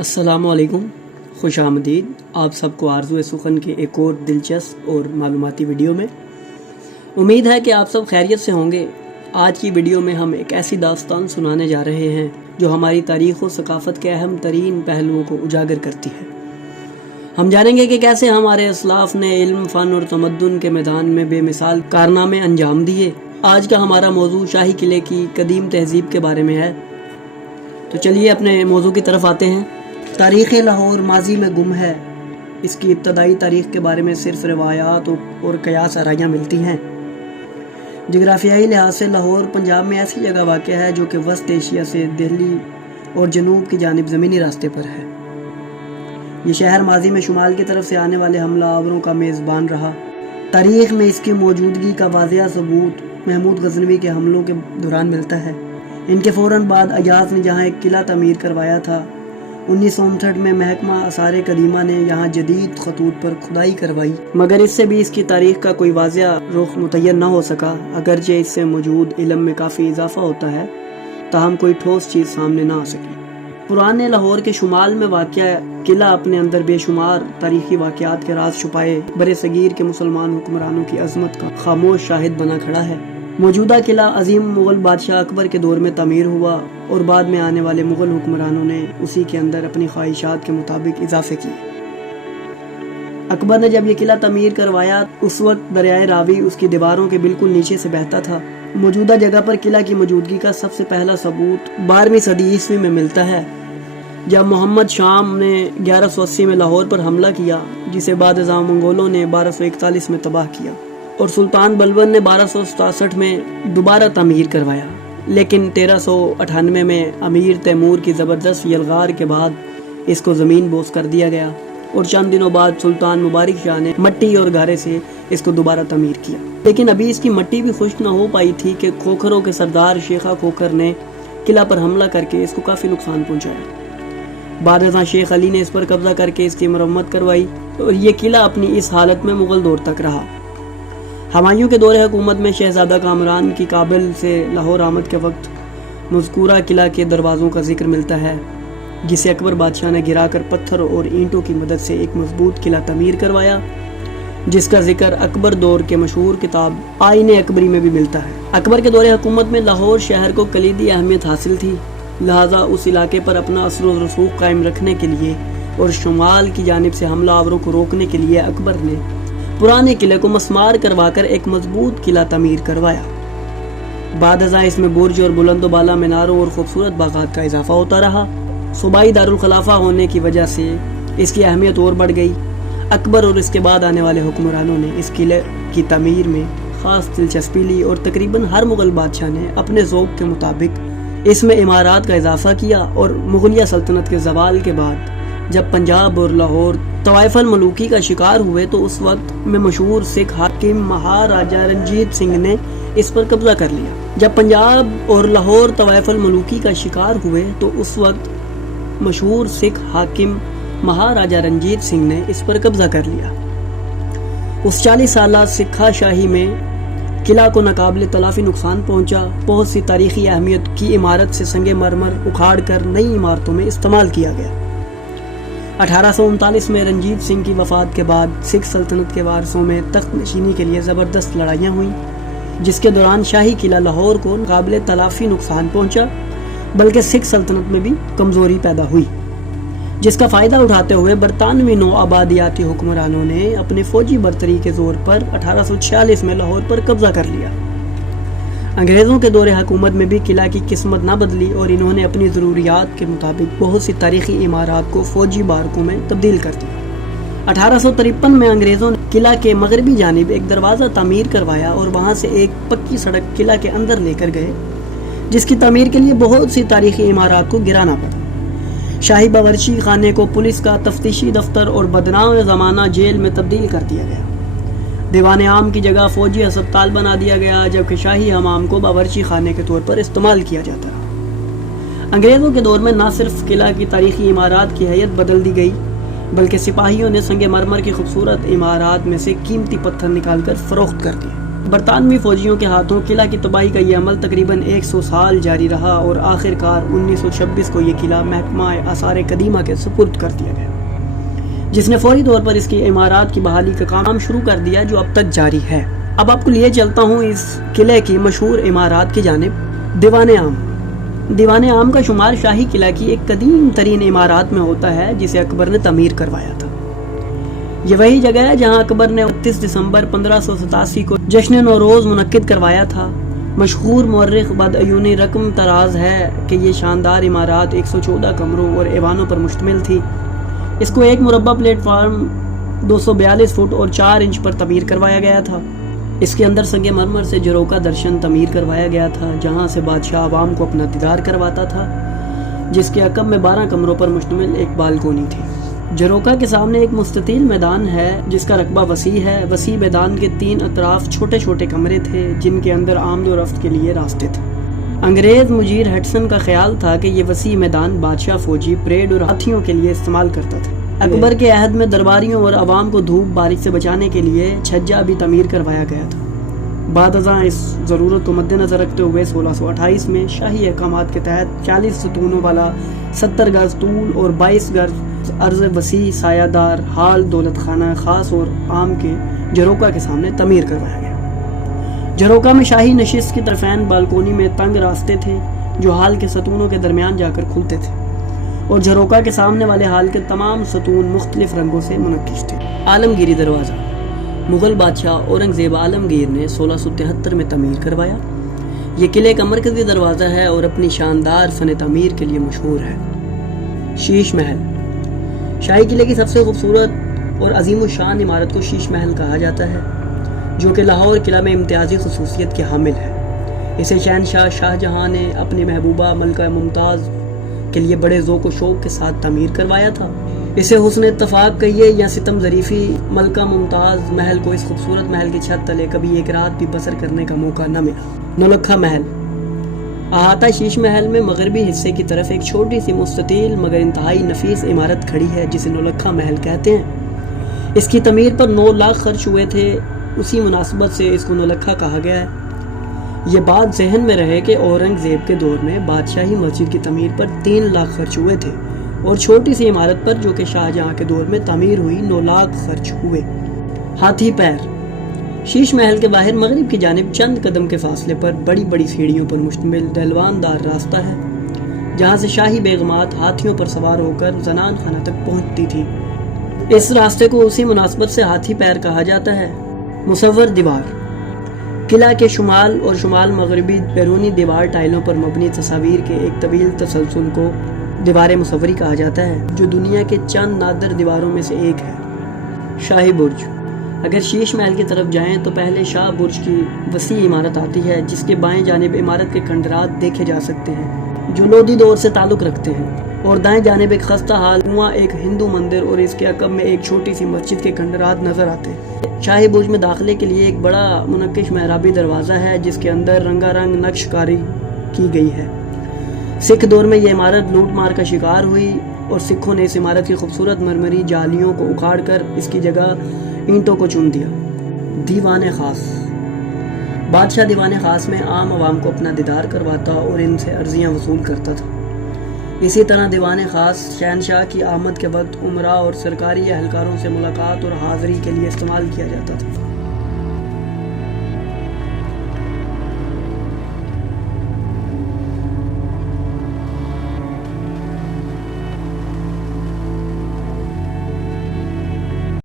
السلام علیکم، خوش آمدید آپ سب کو آرزو سخن کے ایک اور دلچسپ اور معلوماتی ویڈیو میں۔ امید ہے کہ آپ سب خیریت سے ہوں گے۔ آج کی ویڈیو میں ہم ایک ایسی داستان سنانے جا رہے ہیں جو ہماری تاریخ و ثقافت کے اہم ترین پہلوؤں کو اجاگر کرتی ہے۔ ہم جانیں گے کہ کیسے ہمارے اسلاف نے علم، فن اور تمدن کے میدان میں بے مثال کارنامے انجام دیے۔ آج کا ہمارا موضوع شاہی قلعے کی قدیم تہذیب کے بارے میں ہے۔ تو چلیے اپنے موضوع کی طرف آتے ہیں۔ تاریخ لاہور ماضی میں گم ہے۔ اس کی ابتدائی تاریخ کے بارے میں صرف روایات اور قیاس آرائیاں ملتی ہیں۔ جغرافیائی لحاظ سے لاہور پنجاب میں ایسی جگہ واقع ہے جو کہ وسط ایشیا سے دہلی اور جنوب کی جانب زمینی راستے پر ہے۔ یہ شہر ماضی میں شمال کی طرف سے آنے والے حملہ آوروں کا میزبان رہا۔ تاریخ میں اس کی موجودگی کا واضح ثبوت محمود غزنوی کے حملوں کے دوران ملتا ہے۔ ان کے فوراً بعد ایاز نے جہاں ایک قلعہ تعمیر کروایا تھا، 1959 میں محکمہ آثار قدیمہ نے یہاں جدید خطوط پر کھدائی کروائی، مگر اس سے بھی اس کی تاریخ کا کوئی واضح رخ متعین نہ ہو سکا۔ اگرچہ اس سے موجود علم میں کافی اضافہ ہوتا ہے، تاہم کوئی ٹھوس چیز سامنے نہ آ سکی۔ پرانے لاہور کے شمال میں واقع قلعہ اپنے اندر بے شمار تاریخی واقعات کے راز چھپائے برِ صغیر کے مسلمان حکمرانوں کی عظمت کا خاموش شاہد بنا کھڑا ہے۔ موجودہ قلعہ عظیم مغل بادشاہ اکبر کے دور میں تعمیر ہوا اور بعد میں آنے والے مغل حکمرانوں نے اسی کے اندر اپنی خواہشات کے مطابق اضافے کیے۔ اکبر نے جب یہ قلعہ تعمیر کروایا اس وقت دریائے راوی اس کی دیواروں کے بالکل نیچے سے بہتا تھا۔ موجودہ جگہ پر قلعہ کی موجودگی کا سب سے پہلا ثبوت 12ویں صدی عیسوی میں ملتا ہے، جب محمد شام نے 1180 میں لاہور پر حملہ کیا، جسے بعد ازاں منگولوں نے 1241 میں تباہ کیا، اور سلطان بلبن نے 1267 میں دوبارہ تعمیر کروایا۔ لیکن 1398 میں امیر تیمور کی زبردست یلغار کے بعد اس کو زمین بوس کر دیا گیا، اور چند دنوں بعد سلطان مبارک شاہ نے مٹی اور گارے سے اس کو دوبارہ تعمیر کیا۔ لیکن ابھی اس کی مٹی بھی خشک نہ ہو پائی تھی کہ کھوکھروں کے سردار شیخا کھوکھر نے قلعہ پر حملہ کر کے اس کو کافی نقصان پہنچایا۔ بعد ازاں شیخ علی نے اس پر قبضہ کر کے اس کی مرمت کروائی، اور یہ قلعہ اپنی اس حالت میں مغل دور تک رہا۔ ہمایوں کے دور حکومت میں شہزادہ کامران کی کابل سے لاہور آمد کے وقت مذکورہ قلعہ کے دروازوں کا ذکر ملتا ہے، جسے اکبر بادشاہ نے گرا کر پتھر اور اینٹوں کی مدد سے ایک مضبوط قلعہ تعمیر کروایا، جس کا ذکر اکبر دور کے مشہور کتاب آئین اکبری میں بھی ملتا ہے۔ اکبر کے دور حکومت میں لاہور شہر کو کلیدی اہمیت حاصل تھی، لہٰذا اس علاقے پر اپنا اثر و رسوخ قائم رکھنے کے لیے اور شمال کی جانب سے حملہ آوروں کو روکنے کے لیے اکبر نے پرانے قلعے کو مسمار کروا کر ایک مضبوط قلعہ تعمیر کروایا۔ بعد ازاں اس میں برج اور بلند و بالا میناروں اور خوبصورت باغات کا اضافہ ہوتا رہا۔ صوبائی دارالخلافہ ہونے کی وجہ سے اس کی اہمیت اور بڑھ گئی۔ اکبر اور اس کے بعد آنے والے حکمرانوں نے اس قلعے کی تعمیر میں خاص دلچسپی لی، اور تقریباً ہر مغل بادشاہ نے اپنے ذوق کے مطابق اس میں عمارات کا اضافہ کیا، اور مغلیہ سلطنت کے زوال کے بعد جب پنجاب اور لاہور طوائف الملوکی کا شکار ہوئے تو اس وقت میں مشہور سکھ حاکم مہاراجہ رنجیت سنگھ نے اس پر قبضہ کر لیا۔ جب پنجاب اور لاہور طوائف الملوکی کا شکار ہوئے تو اس وقت مشہور سکھ حاکم مہاراجہ رنجیت سنگھ نے اس پر قبضہ کر لیا۔ اس 40 سالہ سکھا شاہی میں قلعہ کو ناقابل تلافی نقصان پہنچا۔ بہت سی تاریخی اہمیت کی عمارت سے سنگ مرمر اکھاڑ کر نئی عمارتوں میں استعمال کیا گیا۔ 1839 میں رنجیت سنگھ کی وفات کے بعد سکھ سلطنت کے وارثوں میں تخت نشینی کے لیے زبردست لڑائیاں ہوئیں، جس کے دوران شاہی قلعہ لاہور کو قابل تلافی نقصان پہنچا، بلکہ سکھ سلطنت میں بھی کمزوری پیدا ہوئی، جس کا فائدہ اٹھاتے ہوئے برطانوی نو آبادیاتی حکمرانوں نے اپنے فوجی برتری کے زور پر 1846 میں لاہور پر قبضہ کر لیا۔ انگریزوں کے دور حکومت میں بھی قلعہ کی قسمت نہ بدلی، اور انہوں نے اپنی ضروریات کے مطابق بہت سی تاریخی عمارات کو فوجی بارکوں میں تبدیل کر دیا۔ 1853 میں انگریزوں نے قلعہ کے مغربی جانب ایک دروازہ تعمیر کروایا، اور وہاں سے ایک پکی سڑک قلعہ کے اندر لے کر گئے، جس کی تعمیر کے لیے بہت سی تاریخی عمارات کو گرانا پڑا۔ شاہی باورچی خانے کو پولیس کا تفتیشی دفتر اور بدنام زمانہ جیل میں تبدیل کر دیا گیا۔ دیوان عام کی جگہ فوجی ہسپتال بنا دیا گیا، جبکہ شاہی حمام کو باورچی خانے کے طور پر استعمال کیا جاتا رہا۔ انگریزوں کے دور میں نہ صرف قلعہ کی تاریخی عمارات کی حیت بدل دی گئی، بلکہ سپاہیوں نے سنگ مرمر کی خوبصورت عمارات میں سے قیمتی پتھر نکال کر فروخت کر دیے۔ برطانوی فوجیوں کے ہاتھوں قلعہ کی تباہی کا یہ عمل تقریباً 100 سال جاری رہا اور آخر کار 1926 کو یہ قلعہ محکمہ آثار قدیمہ کے سپرد کر دیا گیا، جس نے فوری طور پر اس کی عمارات کی بحالی کا کام شروع کر دیا جو اب تک جاری ہے۔ اب آپ کو لیے چلتا ہوں اس قلعے کی مشہور عمارات کی جانب۔ دیوان عام۔ دیوان عام کا شمار شاہی قلعہ کی ایک قدیم ترین عمارات میں ہوتا ہے جسے اکبر نے تعمیر کروایا تھا۔ یہ وہی جگہ ہے جہاں اکبر نے 29 دسمبر 1587 کو جشن نوروز منعقد کروایا تھا۔ مشہور مورخ بدعیونی رقم طراز ہے کہ یہ شاندار عمارات 114 کمروں اور ایوانوں پر مشتمل تھی۔ اس کو ایک مربع پلیٹ فارم 242 فٹ اور 4 انچ پر تعمیر کروایا گیا تھا۔ اس کے اندر سنگ مرمر سے جروکا درشن تعمیر کروایا گیا تھا، جہاں سے بادشاہ عوام کو اپنا دیدار کرواتا تھا، جس کے عقب میں 12 کمروں پر مشتمل ایک بالکونی تھی۔ جروکا کے سامنے ایک مستطیل میدان ہے جس کا رقبہ وسیع ہے۔ وسیع میدان کے 3 اطراف چھوٹے چھوٹے کمرے تھے جن کے اندر آمد و رفت کے لیے راستے تھے۔ انگریز مجیر ہٹسن کا خیال تھا کہ یہ وسیع میدان بادشاہ فوجی پریڈ اور ہاتھیوں کے لیے استعمال کرتا تھا۔ اکبر کے عہد میں درباریوں اور عوام کو دھوپ بارش سے بچانے کے لیے چھجا بھی تعمیر کروایا گیا تھا۔ بعد ازاں اس ضرورت کو مد نظر رکھتے ہوئے 1628 میں شاہی احکامات کے تحت 40 ستونوں والا 70 گز طول اور 22 گز عرض وسیع سایہ دار ہال دولت خانہ خاص اور عام کے جروکا کے سامنے تعمیر کروایا گیا۔ جروکا میں شاہی نشست کی طرفین بالکونی میں تنگ راستے تھے جو ہال کے ستونوں کے درمیان جا کر کھلتے تھے، اور جروکا کے سامنے والے ہال کے تمام ستون مختلف رنگوں سے منقش تھے۔ عالمگیری دروازہ مغل بادشاہ اورنگزیب عالمگیر نے 1673 میں تعمیر کروایا۔ یہ قلعے کا مرکزی دروازہ ہے اور اپنی شاندار فن تعمیر کے لیے مشہور ہے۔ شیش محل شاہی قلعے کی سب سے خوبصورت اور عظیم الشان عمارت کو شیش محل کہا جاتا ہے، جو کہ لاہور قلعہ میں امتیازی خصوصیت کے حامل ہے۔ اسے شہنشاہ شاہ جہاں نے اپنی محبوبہ ملکہ ممتاز کے لیے بڑے ذوق و شوق کے ساتھ تعمیر کروایا تھا۔ اسے حسن اتفاق کہیے یا ستم ظریفی، ملکہ ممتاز محل کو اس خوبصورت محل کی چھت تلے کبھی ایک رات بھی بسر کرنے کا موقع نہ ملا۔ نولکھا محل احاطہ شیش محل میں مغربی حصے کی طرف ایک چھوٹی سی مستطیل مگر انتہائی نفیس عمارت کھڑی ہے جسے نولکھا محل کہتے ہیں۔ اس کی تعمیر پر 9 لاکھ خرچ ہوئے تھے، اسی مناسبت سے اس کو نولکھا کہا گیا ہے۔ یہ بات ذہن میں رہے کہ اورنگزیب کے دور میں بادشاہی مسجد کی تعمیر پر 3 لاکھ خرچ ہوئے تھے اور چھوٹی سی عمارت پر جو کہ شاہجہاں کے دور میں تعمیر ہوئی 9 لاکھ خرچ ہوئے۔ ہاتھی پیر شیش محل کے باہر مغرب کی جانب چند قدم کے فاصلے پر بڑی بڑی سیڑھیوں پر مشتمل ڈھلوان دار راستہ ہے، جہاں سے شاہی بیگمات ہاتھیوں پر سوار ہو کر زنان خانہ تک پہنچتی تھی۔ اس راستے کو اسی مناسبت سے ہاتھی پیر کہا جاتا ہے۔ مصور دیوار قلعہ کے شمال اور شمال مغربی بیرونی دیوار ٹائلوں پر مبنی تصاویر کے ایک طویل تسلسل کو دیوار مصوری کہا جاتا ہے، جو دنیا کے چند نادر دیواروں میں سے ایک ہے۔ شاہی برج اگر شیش محل کی طرف جائیں تو پہلے شاہ برج کی وسیع عمارت آتی ہے، جس کے بائیں جانب عمارت کے کھنڈرات دیکھے جا سکتے ہیں جو لودھی دور سے تعلق رکھتے ہیں، اور دائیں جانب ایک خستہ حال کنواں، ایک ہندو مندر اور اس کے عقب میں ایک چھوٹی سی مسجد کے کھنڈرات نظر آتے ہیں۔ شاہی برج میں داخلے کے لیے ایک بڑا منقش محرابی دروازہ ہے جس کے اندر رنگا رنگ نقش کاری کی گئی ہے۔ سکھ دور میں یہ عمارت لوٹ مار کا شکار ہوئی اور سکھوں نے اس عمارت کی خوبصورت مرمری جالیوں کو اکھاڑ کر اس کی جگہ اینٹوں کو چن دیا۔ دیوان خاص بادشاہ دیوان خاص میں عام عوام کو اپنا دیدار کرواتا اور ان سے عرضیاں وصول کرتا تھا۔ اسی طرح دیوان خاص شہنشاہ کی آمد کے وقت امراء اور سرکاری اہلکاروں سے ملاقات اور حاضری کے لیے استعمال کیا جاتا تھا۔